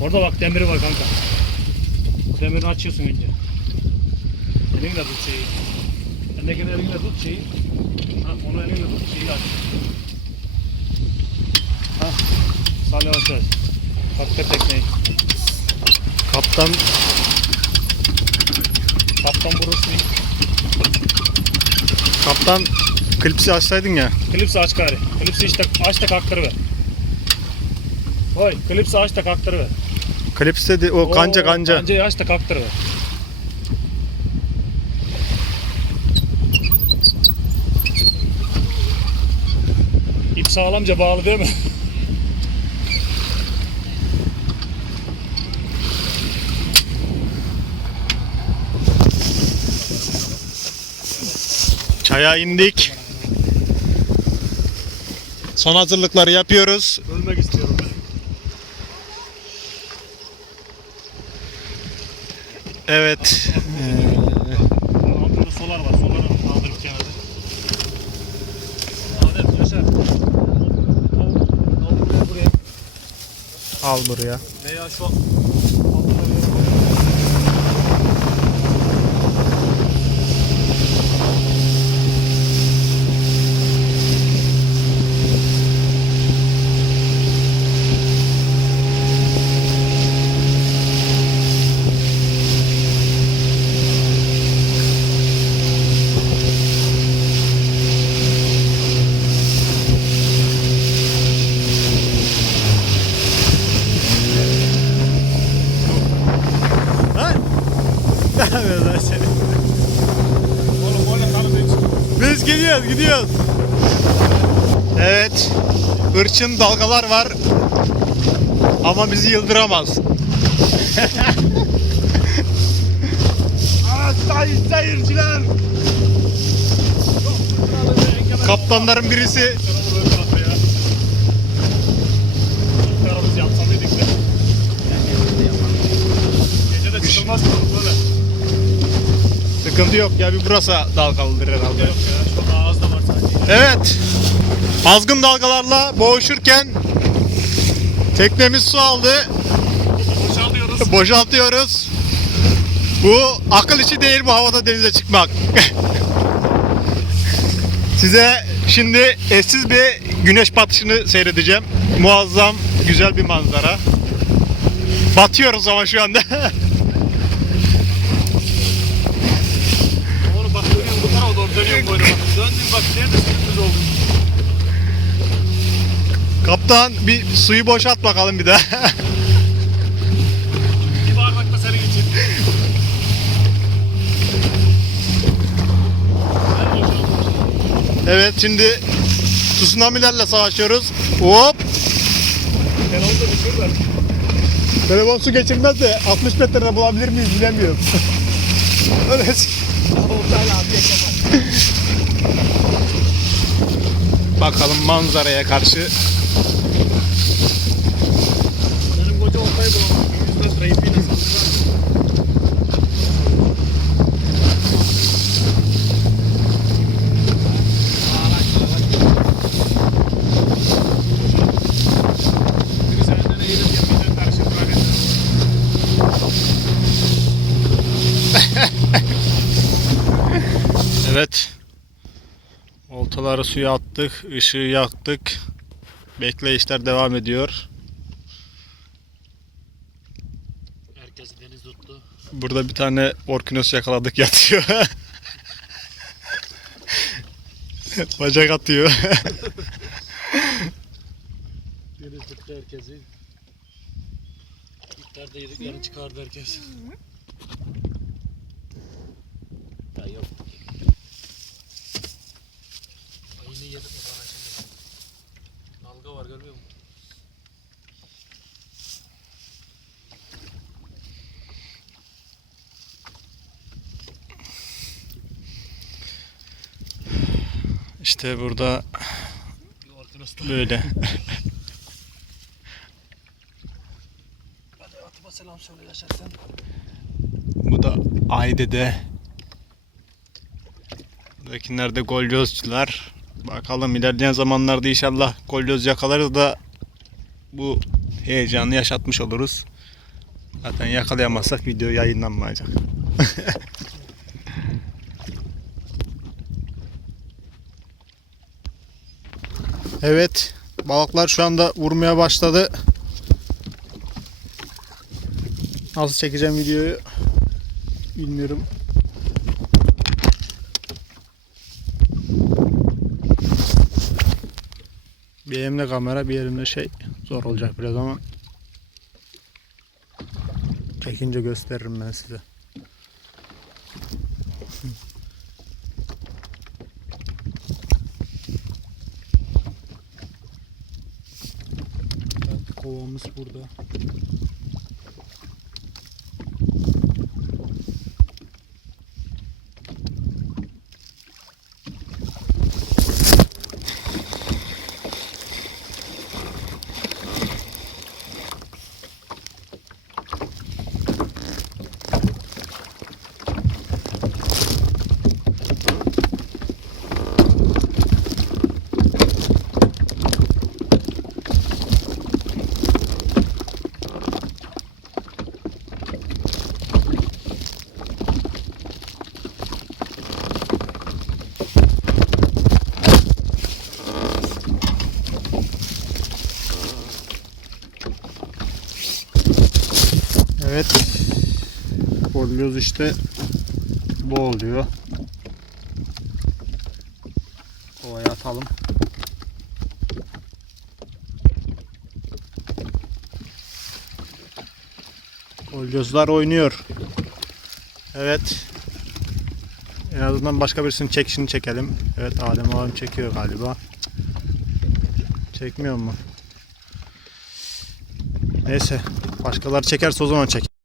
Orada bak demiri var kanka. O demirini açıyorsun önce. Elinle tut şeyi. Elindekini elinle tut şeyi. Ha, onu elinle tut şeyi aç. Ha. Sal yavaş yavaş. Kalk tekneyi. Kaptan Kaptan Bruce Lee. kaptan klipsi açsaydın ya. Klipsi aç gari. Klipsi işte aç da kaktırıver. Oy klipsi aç da kaktırıver. Klips dedi o kanca Oo, kanca. Kancayı aç da kaktırıver. İp sağlamca bağlı değil mi? Çaya indik. Son hazırlıkları yapıyoruz. Ölmek istiyorum ben. Evet. Altında solar var. Soları kaldırıp kenarda. Adem Yaşar. Buraya buraya. Al buraya. Veya şu gidiyoruz gidiyoruz. Evet. Hırçın dalgalar var. Ama bizi yıldıramaz. Sayın seyirciler. Kaptanların birisi sıkıntı yok ya bir burası dalgalıdır Yok herhalde. ya şu ağızda var sadece. Evet. Azgın dalgalarla boğuşurken teknemiz su aldı. Boşalıyoruz. Boşaltıyoruz. Bu akıl işi değil bu havada denize çıkmak. Size şimdi eşsiz bir güneş batışını seyredeceğim. Muazzam güzel bir manzara. Batıyoruz ama şu anda. Kaptan bir suyu boşalt bakalım bir daha. Bir bardak da senin için. Evet şimdi tsunamilerle savaşıyoruz. Hop. Ben onu da düşürürler. Telefon su geçirmez de 60 metrede bulabilir miyiz bilemiyorum. Öyle Bakalım manzaraya karşı. Evet. Oltaları suya attık, ışığı yaktık. Bekleyişler devam ediyor. Burada bir tane orkinos yakaladık yatıyor. Bacak atıyor. Deniz tuttu herkesi. İftarda yediklerini çıkardı herkes. Ya yok. Ayını yedik mi bana şimdi? Dalga var görmüyor musun? İşte burada böyle. Bu da Ayde'de. Buradakiler de golyozcular. Bakalım ilerleyen zamanlarda inşallah golyoz yakalarız da bu heyecanı yaşatmış oluruz. Zaten yakalayamazsak video yayınlanmayacak. evet, balıklar şu anda vurmaya başladı. Nasıl çekeceğim videoyu bilmiyorum. Bir elimde kamera, bir elimde şey zor olacak biraz ama çekince gösteririm ben size. Evet, kovamız burada. Evet. Kolyoz işte bu oluyor. Kovaya atalım. Kolyozlar oynuyor. Evet. En azından başka birisinin çekişini çekelim. Evet Adem abim çekiyor galiba. Çekmiyor mu? Neyse. Başkaları çekerse o zaman çek.